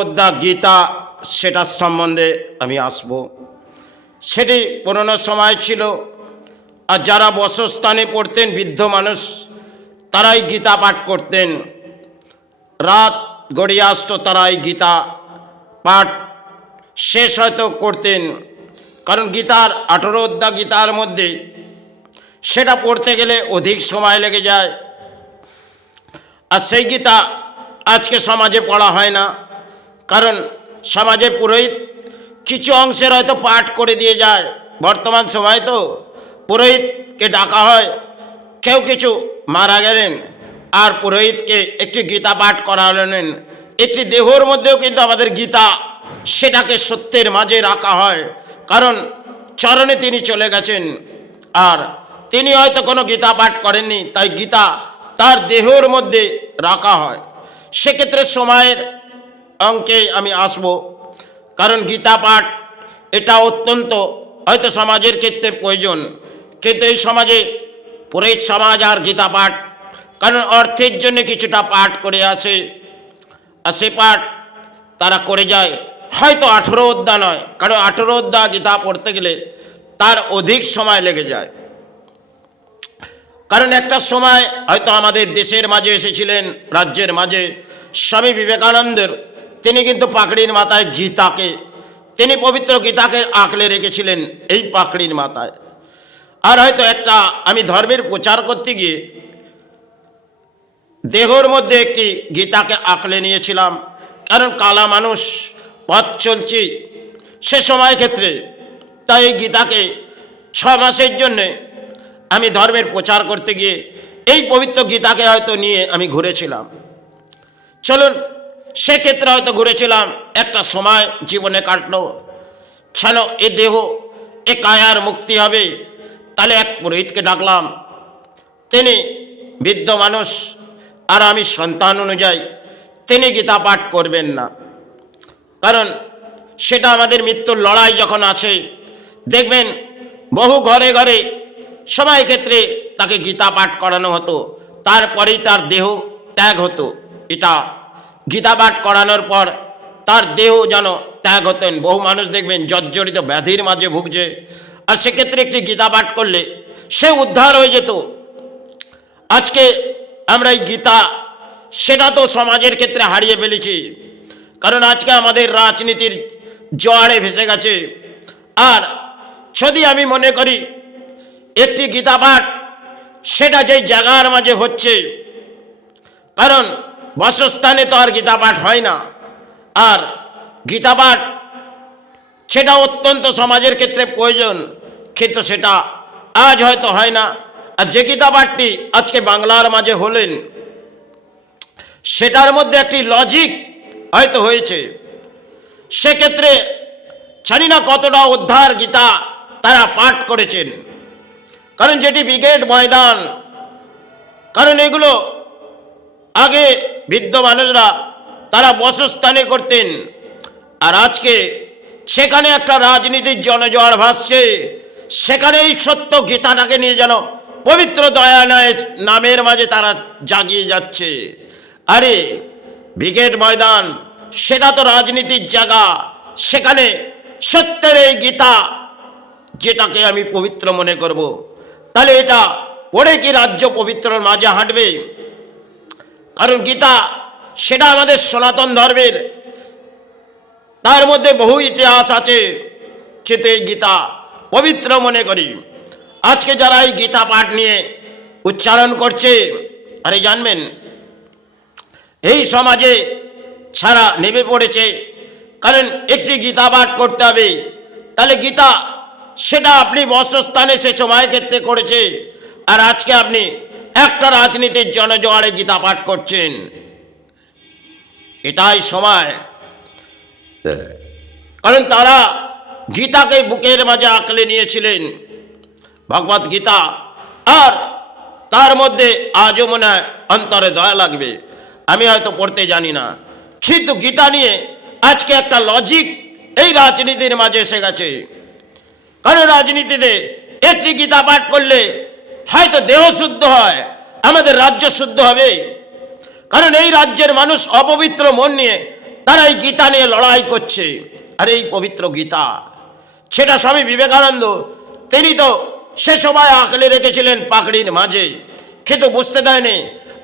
অধ্যায় গীতা, সেটার সম্বন্ধে আমি আসব। সেটি পুরনো সময় ছিল, আর যারা বসস্থানে পড়তেন বৃদ্ধ মানুষ, তারাই গীতা পাঠ করতেন। রাত গড়িয়ে আসতো, তারাই গীতা পাঠ শেষ হয়তো করতেন। কারণ গীতার 18 অধ্যায় গীতার মধ্যে, সেটা পড়তে গেলে অধিক সময় লেগে যায়। আর সেই গীতা আজকে সমাজে পড়া হয় না, কারণ সমাজে পুরোহিত কিছু অংশের হয়তো পাঠ করে দিয়ে যায়। বর্তমান সময় তো পুরোহিতকে ডাকা হয়, কেউ কিছু মারা গেলেন আর পুরোহিতকে একটি গীতা পাঠ করালেন। একটি দেহর মধ্যেও কিন্তু আমাদের গীতা, সেটাকে সত্যের মাঝে রাখা হয়, কারণ চরণে তিনি চলে গেছেন আর তিনি হয়তো কোনো গীতা পাঠ করেননি, তাই গীতা তার দেহর মধ্যে রাখা হয়। সেক্ষেত্রে সময়ের অঙ্কে আমি আসব, কারণ গীতা পাঠ এটা অত্যন্ত হয়তো সমাজের ক্ষেত্রে প্রয়োজন। কিন্তু এই সমাজে পুরোহিত সমাজ আর গীতা পাঠ, কারণ অর্থের জন্য কিছুটা পাঠ করে আসে, আর সে পাঠ তারা করে যায় হয়তো 18 অধ্যায় নয়, কারণ 18 অধ্যায় গীতা পড়তে গেলে তার অধিক সময় লেগে যায়। কারণ একটা সময় হয়তো আমাদের দেশের মাঝে এসেছিলেন, রাজ্যের মাঝে স্বামী বিবেকানন্দের, তিনি কিন্তু পাকড়ির মাথায় গীতাকে, তিনি পবিত্র গীতাকে আঁকলে রেখেছিলেন এই পাকড়ির মাথায়। আর হয়তো একটা আমি ধর্মের প্রচার করতে গিয়ে দেহর মধ্যে একটি গীতাকে আঁকলে নিয়েছিলাম, কারণ কালা মানুষ পথ চলছি সে সময় ক্ষেত্রে, তাই এই গীতাকে 6 মাসের জন্যে আমি ধর্মের প্রচার করতে গিয়ে এই পবিত্র গীতাকে হয়তো নিয়ে আমি ঘুরেছিলাম। চলুন, সেক্ষেত্রে হয়তো ঘুরেছিলাম, একটা সময় জীবনে কাটলো। চলো, এ দেহ এ কায়ার মুক্তি হবে, তাহলে এক পুরোহিতকে ডাকলাম। তিনি বৃদ্ধ মানুষ, আর আমি সন্তান অনুযায়ী তিনি গীতা পাঠ করবেন না, কারণ সেটা আমাদের মৃত্যুর লড়াই যখন আসে, দেখবেন বহু ঘরে ঘরে সবাই ক্ষেত্রে তাকে গীতা পাঠ করানো হতো, তারপরেই তার দেহ ত্যাগ হতো। এটা গীতা পাঠ করানোর পর তার দেহ যেন ত্যাগ হতেন। বহু মানুষ দেখবেন জর্জরিত ব্যাধির মাঝে ভুগছে, আর সেক্ষেত্রে একটি গীতা পাঠ করলে সে উদ্ধার হয়ে যেত। আজকে আমরা এই গীতা, সেটা তো সমাজের ক্ষেত্রে হারিয়ে ফেলেছি, কারণ আজকে আমাদের রাজনীতির জোয়ারে ভেসে গেছে। আর যদি আমি মনে করি একটি গীতা পাঠ, সেটা যেই জায়গার মাঝে হচ্ছে, কারণ বাসস্থানে তো আর গীতা পাঠ হয় না, আর গীতা পাঠ সেটা অত্যন্ত সমাজের ক্ষেত্রে প্রয়োজন, কিন্তু সেটা আজ হয়তো হয় না। আর যে গীতা পাঠটি আজকে বাংলার মাঝে হলেন, সেটার মধ্যে একটি লজিক হয়তো হয়েছে। সেক্ষেত্রে জানি না কতটা উদ্ধার গীতা তারা পাঠ করেছেন, কারণ যেটি ব্রিগেড ময়দান, কারণ এগুলো আগে বৃদ্ধ মানুষরা তারা বসস্থানে করতেন, আর আজকে সেখানে একটা রাজনীতির জনজোয়ার ভাসছে। সেখানে এই সত্য গীতাটাকে নিয়ে যেন পবিত্র দয়ানয় নামের মাঝে তারা জাগিয়ে যাচ্ছে। আরে ব্রিগেড ময়দান, সেটা তো রাজনীতির জায়গা, সেখানে সত্যের এই গীতা, যেটাকে আমি পবিত্র মনে করব, তাহলে এটা পড়ে কি রাজ্য পবিত্রর মাঝে হাঁটবে? কারণ গীতা সেটা আমাদের সনাতন ধর্মের, তার মধ্যে বহু ইতিহাস আছে, কিন্তু এই গীতা পবিত্র মনে করি। আজকে যারা এই গীতা পাঠ নিয়ে উচ্চারণ করছে, আরে জানবেন এই সমাজে সারা নেমে পড়েছে, কারণ একটি গীতা পাঠ করতে হবে। তাহলে গীতা সেটা আপনি বসস্থানে সে সময় ক্ষেত্রে করেছে, আর আজকে আপনি একটা রাজনীতির জনজোয়ারে গীতা পাঠ করছেন। এটাই সময়, কারণ তারা গীতাকে বুকের মাঝে আঁকলে নিয়েছিলেন, ভগবত গীতা, আর তার মধ্যে আজও মনে হয় অন্তরে দয়া লাগবে। আমি হয়তো পড়তে জানি না, কিন্তু গীতা নিয়ে আজকে একটা লজিক এই রাজনীতির মাঝে এসে গেছে। কারণ রাজনীতিতে একটি গীতা পাঠ করলে হয়তো দেহ শুদ্ধ হয়, আমাদের রাজ্য শুদ্ধ হবে। কারণ এই রাজ্যের মানুষ অপবিত্র মন নিয়ে তারা এই গীতা নিয়ে লড়াই করছে। আর এই পবিত্র গীতা, সেটা স্বামী বিবেকানন্দ তিনি তো সে সময় আঁকলে রেখেছিলেন পাকড়ির মাঝে, কিন্তু বুঝতে দেয়নি।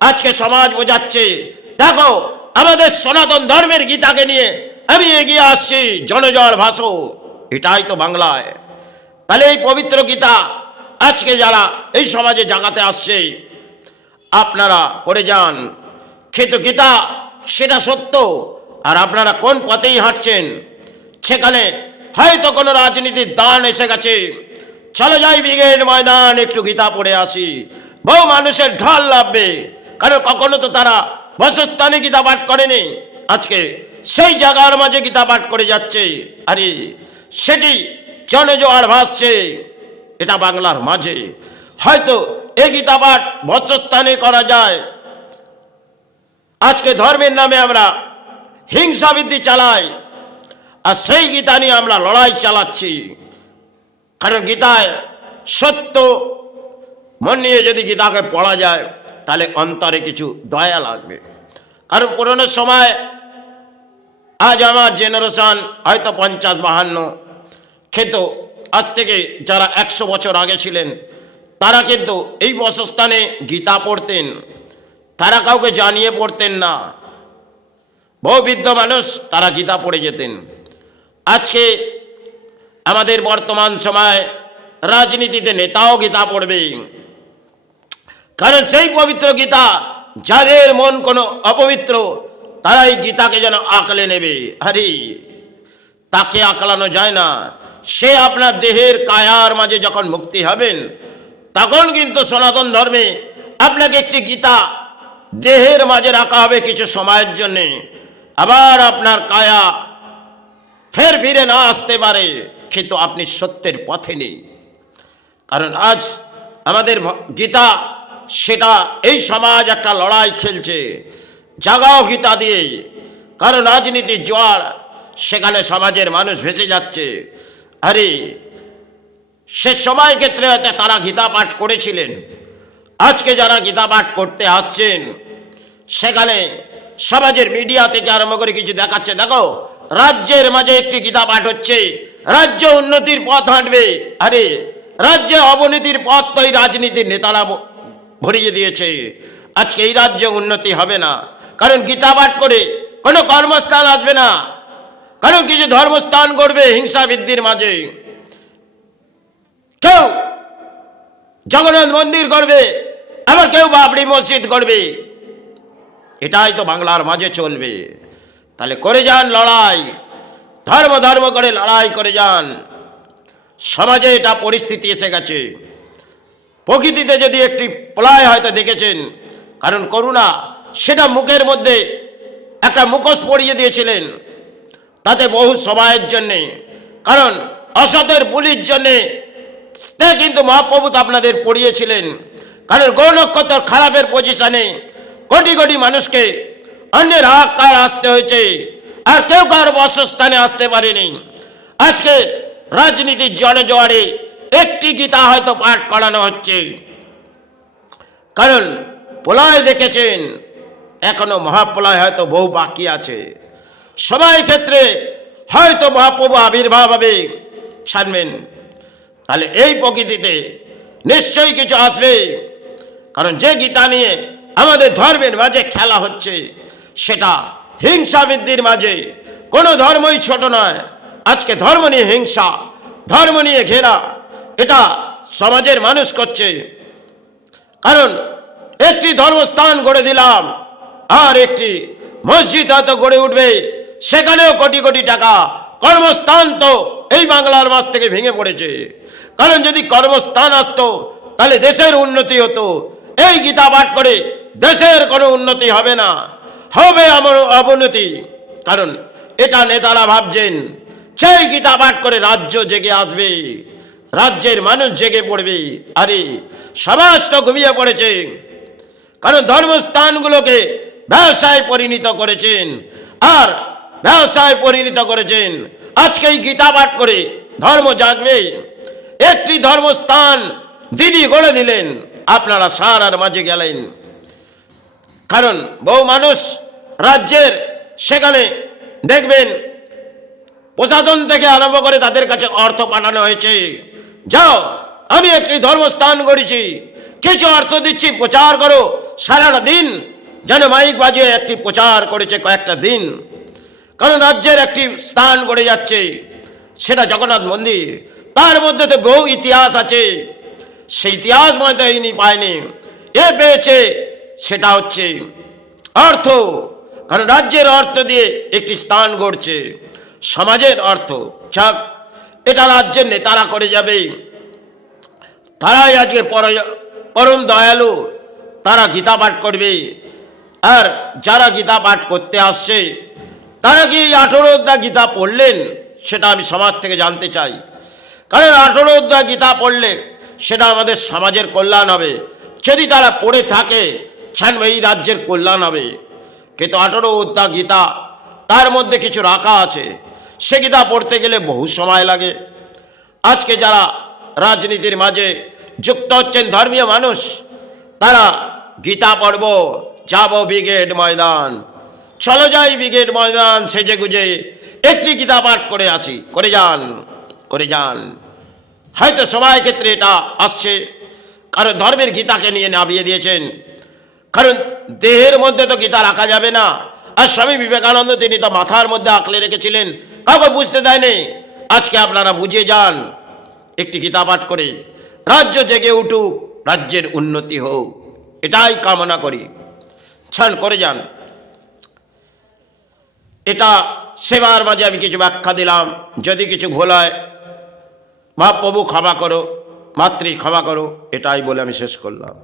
আজকে সমাজ বোঝাচ্ছে, দেখো আমাদের সনাতন ধর্মের গীতাকে নিয়ে আমি এগিয়ে আসছি, জনজল ভাসো। এটাই তো বাংলায়। তাহলে এই পবিত্র গীতা আজকে যারা এই সমাজে জাগাতে আসছে, আপনারা করে যান। কিন্তু গীতা সেটা সত্য, আর আপনারা কোন পথেই হাঁটছেন, সেখানে হয়তো কোনো রাজনীতির দান এসে গেছে। চলে যাই ব্রিগেড ময়দান, একটু গীতা পড়ে আসি, বহু মানুষের ঢল লাভবে। কারণ কখনো তো তারা বসস্থানে গীতা পাঠ করেনি, আজকে সেই জায়গার মাঝে গীতা পাঠ করে যাচ্ছে। আরে সেটি জনজোয়ার ভাসছে, এটা বাংলার মাঝে। হয়তো এই গীতা পাঠ বসস্থানে করা যায়। আজকে ধর্মের নামে আমরা হিংসা বৃদ্ধি চালাই, আর সেই গীতা নিয়ে আমরা লড়াই চালাচ্ছি। কারণ গীতায় সত্য মন নিয়ে যদি গীতাকে পড়া যায়, তাহলে অন্তরে কিছু দয়া লাগবে। কারণ পুরনো সময়, আজ আমার জেনারেশন হয়তো 50-52, কিন্তু আজ থেকে যারা 100 বছর আগে ছিলেন, তারা কিন্তু এই বসস্থানে গীতা পড়তেন। তারা কাউকে জানিয়ে পড়তেন না। বহু বৃদ্ধ মানুষ তারা গীতা পড়ে যেতেন। আজকে আমাদের বর্তমান সময় রাজনীতিতে নেতাও গীতা পড়বে, কারণ সেই পবিত্র গীতা, যাদের মন কোনো অপবিত্র, তারা এই গীতাকে যেন আঁকলে নেবে। আরে তাকে আঁকলানো যায় না। সে আপনার দেহের কায়ার মাঝে যখন মুক্তি হবেন, তখন কিন্তু সনাতন ধর্মে আপনাকে একটি গীতা দেহের মাঝে রাখা হবে কিছু সময়ের জন্যে। আবার আপনার কায়া ফের ফিরে না আসতে পারে, কিন্তু আপনি সত্যের পথে নেই। কারণ আজ আমাদের গীতা, সেটা এই সমাজ একটা লড়াই খেলছে, জাগাও গীতা দিয়ে। কারণ রাজনীতির জোয়ার, সেখানে সমাজের মানুষ ভেসে যাচ্ছে। আরে সে সময় ক্ষেত্রে হয়তো তারা গীতা পাঠ করেছিলেন। আজকে যারা গীতা পাঠ করতে আসছেন, সেখানে সমাজের মিডিয়া থেকে আরম্ভ করে কিছু দেখাচ্ছে, দেখো রাজ্যের মাঝে একটি গীতা পাঠ হচ্ছে, রাজ্য উন্নতির পথ হাঁটবে। আরে রাজ্যে অবনতির পথ তো এই রাজনীতির নেতারা ভরিয়ে দিয়েছে। আজকে এই রাজ্যে উন্নতি হবে না, কারণ গীতা পাঠ করে কোনো কর্মস্থান আসবে না। কারণ কিছু ধর্মস্থান করবে হিংসা বৃদ্ধির মাঝে, কেউ জগন্নাথ মন্দির করবে, আবার কেউ বাবরি মসজিদ করবে। এটাই তো বাংলার মাঝে চলবে। তাহলে করে যান লড়াই, ধর্ম ধর্ম করে লড়াই করে যান। সমাজে এটা পরিস্থিতি এসে গেছে। প্রকৃতিতে যদি একটি প্রলয় হয়তো দেখেছেন, কারণ করুণা সেটা মুখের মধ্যে একটা মুখোশ পরিয়ে দিয়েছিলেন, তাতে বহু সময়ের জন্যে, কারণ অসতের পুলির জন্যে কিন্তু মহাপ্রভু আপনাদের পড়িয়েছিলেন। কারণ গ্রহ নক্ষত্র খারাপের পজিশনে কোটি কোটি মানুষকে অন্যের হাহাকার আসতে হয়েছে, আর কেউ কার বাসস্থানে আসতে পারেনি। আজকে রাজনীতির জড়ে জোয়ারে একটি গীতা হয়তো পাঠ করানো হচ্ছে, কারণ প্রলয় দেখেছেন, এখনো মহাপ্রলয় হয়তো বহু বাকি আছে। সময় ক্ষেত্রে হয়তো মহাপ্রভু আবির্ভাব হবে, ছাড়বেন। তাহলে এই প্রকৃতিতে নিশ্চয়ই কিছু আসবে। কারণ যে গীতা নিয়ে আমাদের ধর্মের মাঝে খেলা হচ্ছে, সেটা হিংসা বৃদ্ধির মাঝে। কোনো ধর্মই ছোট নয়। আজকে ধর্ম নিয়ে হিংসা, ধর্ম নিয়ে ঘেরা, এটা সমাজের মানুষ করছে। কারণ একটি ধর্মস্থান গড়ে দিলাম, আর একটি মসজিদ হয়তো গড়ে উঠবে, সেখানেও কোটি কোটি টাকা। কর্মস্থান তো এই বাংলার মাঝ থেকে ভেঙে পড়েছে। কারণ যদি কর্মস্থান আসতো, তাহলে দেশের উন্নতি হতো। এই গীতা পাঠ করে দেশের কোনো উন্নতি হবে না, হবে অবনতি। কারণ এটা নেতারা ভাবছেন, সেই গীতা পাঠ করে রাজ্য জেগে আসবে, রাজ্যের মানুষ জেগে পড়বে। আরে সমাজ তো ঘুমিয়ে পড়েছে। কারণ ধর্মস্থানগুলোকে ব্যবসায় পরিণত করেছেন, আর ব্যবসায় পরিণত করেছেন। আজকে এই গীতা পাঠ করে ধর্ম জাগবে। একটি ধর্মস্থান দিদি গড়ে দিলেন, আপনারা সারার মাঝে গেলেন। কারণ বহু মানুষ রাজ্যের সেখানে দেখবেন প্রশাসন থেকে আরম্ভ করে তাদের কাছে অর্থ পাঠানো হয়েছে, যাও আমি একটি ধর্মস্থান করেছি, কিছু অর্থ দিচ্ছি, প্রচার করো সারাটা দিন। যেন মাইক বাজিয়ে একটি প্রচার করেছে কয়েকটা দিন, কারণ রাজ্যের একটি স্থান করে যাচ্ছে, সেটা জগন্নাথ মন্দির। তার মধ্যে তো বহু ইতিহাস আছে, সেই ইতিহাস মধ্যে ইনি পায়নি, এ পেয়েছে সেটা হচ্ছে অর্থ। কারণ রাজ্যের অর্থ দিয়ে একটি স্থান গড়ছে, সমাজের অর্থ। যাক, এটা রাজ্যের নেতারা করে যাবে, তারাই আজকে পরম দয়ালু, তারা গীতা পাঠ করবে। আর যারা গীতা পাঠ করতে আসছে তারা কি 18 অধ্যায় গীতা পড়লেন, সেটা আমি সমাজ থেকে জানতে চাই। কারণ 18 অধ্যায় গীতা পড়লে সেটা আমাদের সমাজের কল্যাণ হবে, যদি তারা পড়ে থাকে এই রাজ্যের কল্যাণ হবে। কিন্তু 18 অধ্যায় গীতা, তার মধ্যে কিছু রাখা আছে, সে গীতা পড়তে গেলে বহু সময় লাগে। আজকে যারা রাজনীতির মাঝে যুক্ত হচ্ছেন ধর্মীয় মানুষ, তারা গীতা পড়ব, যাব ব্রিগেড ময়দান, চলো যাই ব্রিগেড ময়দান, সেজে গুজে একটি গীতা পাঠ করে আছি, করে যান। হয়তো সময় ক্ষেত্রে এটা আসছে, কারণ ধর্মের গীতাকে নিয়ে নামিয়ে দিয়েছেন, কারণ দেহের মধ্যে তো গীতা রাখা যাবে না। আর স্বামী বিবেকানন্দ তিনি তো মাথার মধ্যে আঁকলে রেখেছিলেন, কাউকে বুঝতে দেয়নি। আজকে আপনারা বুঝে যান, একটি গীতা পাঠ করে রাজ্য জেগে উঠুক, রাজ্যের উন্নতি হোক, এটাই কামনা করি। করে যান। এটা সেবার মাঝে আমি কিছু ব্যাখ্যা দিলাম, যদি কিছু ভুল হয় মহাপ্রভু ক্ষমা করো, মাতৃ ক্ষমা করো, এটাই বলে আমি শেষ করলাম।